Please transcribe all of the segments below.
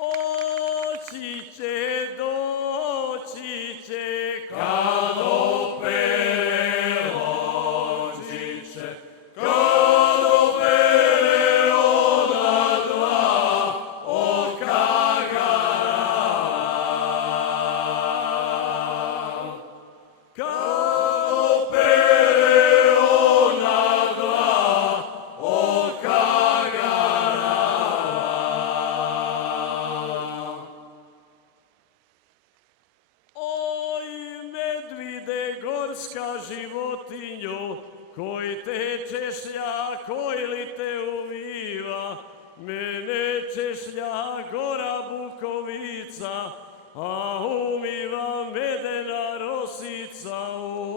Oći će, doći će, kad opere lončiće, kad opere ona dva oka gara. Kad opere ona dva oka gara. oj medvide gorska životinjo, koji te češlja, koji li te umiva, mene češlja gora bukovica, a umiva medena rosica, oj.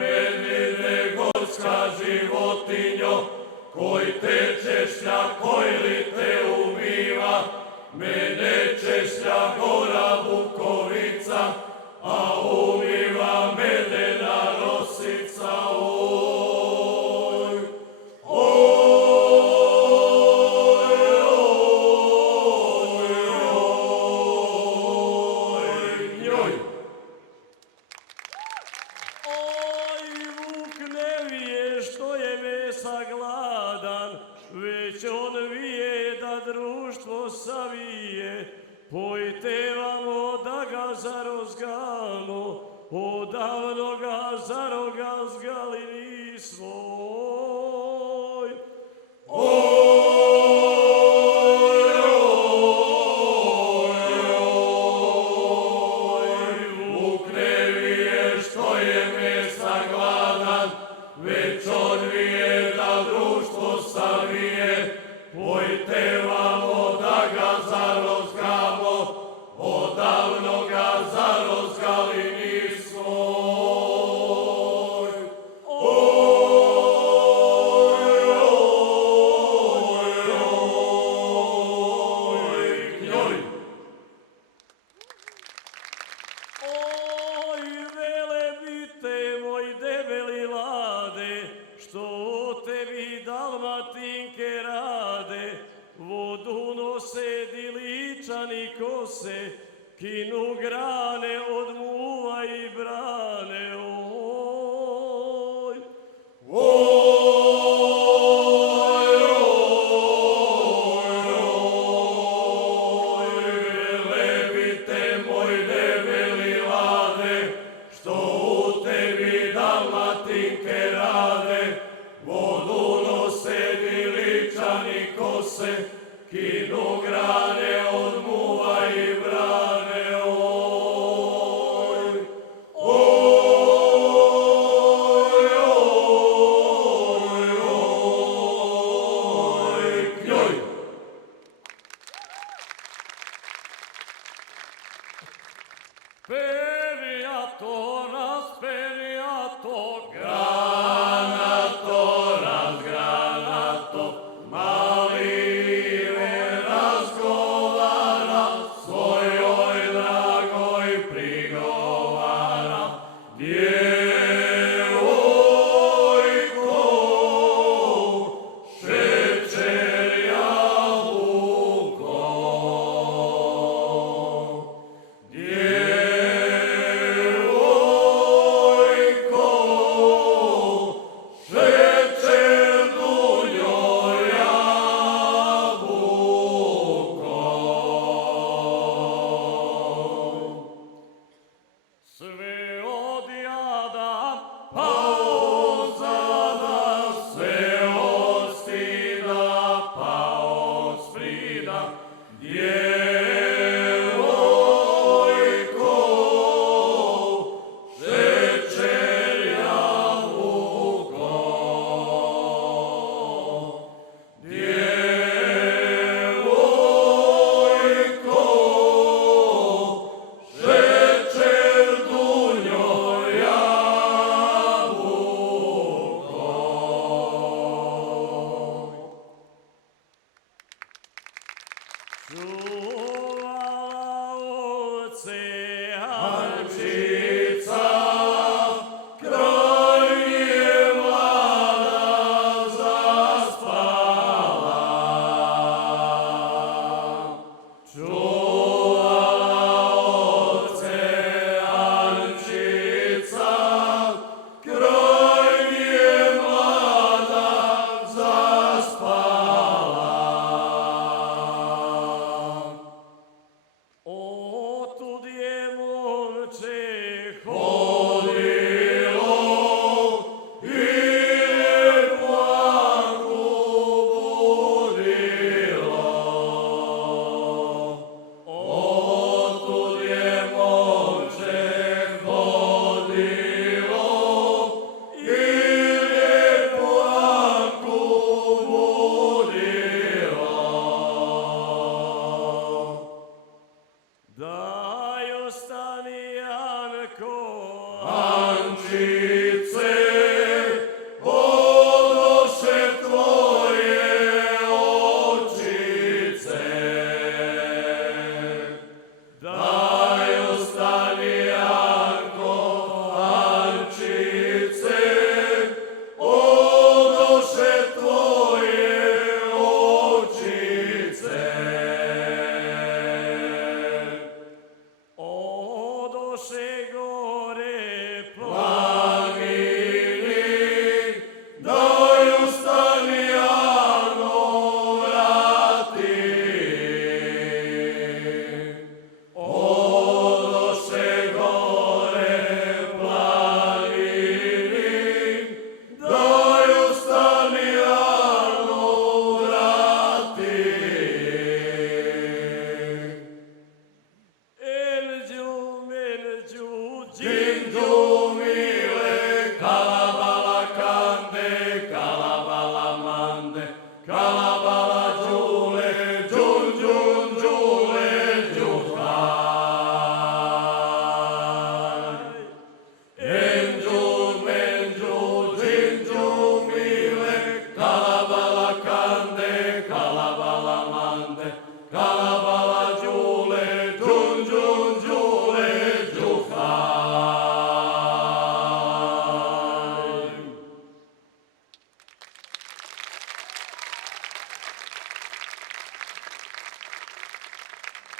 Medvide gorska životinjo, koji te češlja, koji li te umiva, mene češlja gora bukovica, a umiva medena rosica, oj. Njoj. Oj, vuk ne vije što je mesa gladan, već on vije da društvo savije. Pojte vamo da ga zarozgamo, odavno ga zarogazgali nismo. Oj. Vuk ne vije što je mesa gladan, već on vije da društvo savije. Pojte vamo da ga zarozgamo, odavno ga zarozgali nismo. Njoj. Oj, Velebite, moj debeli lade, što o tebi Dalmatinke rade, vodu nose diličani kose, kinu grad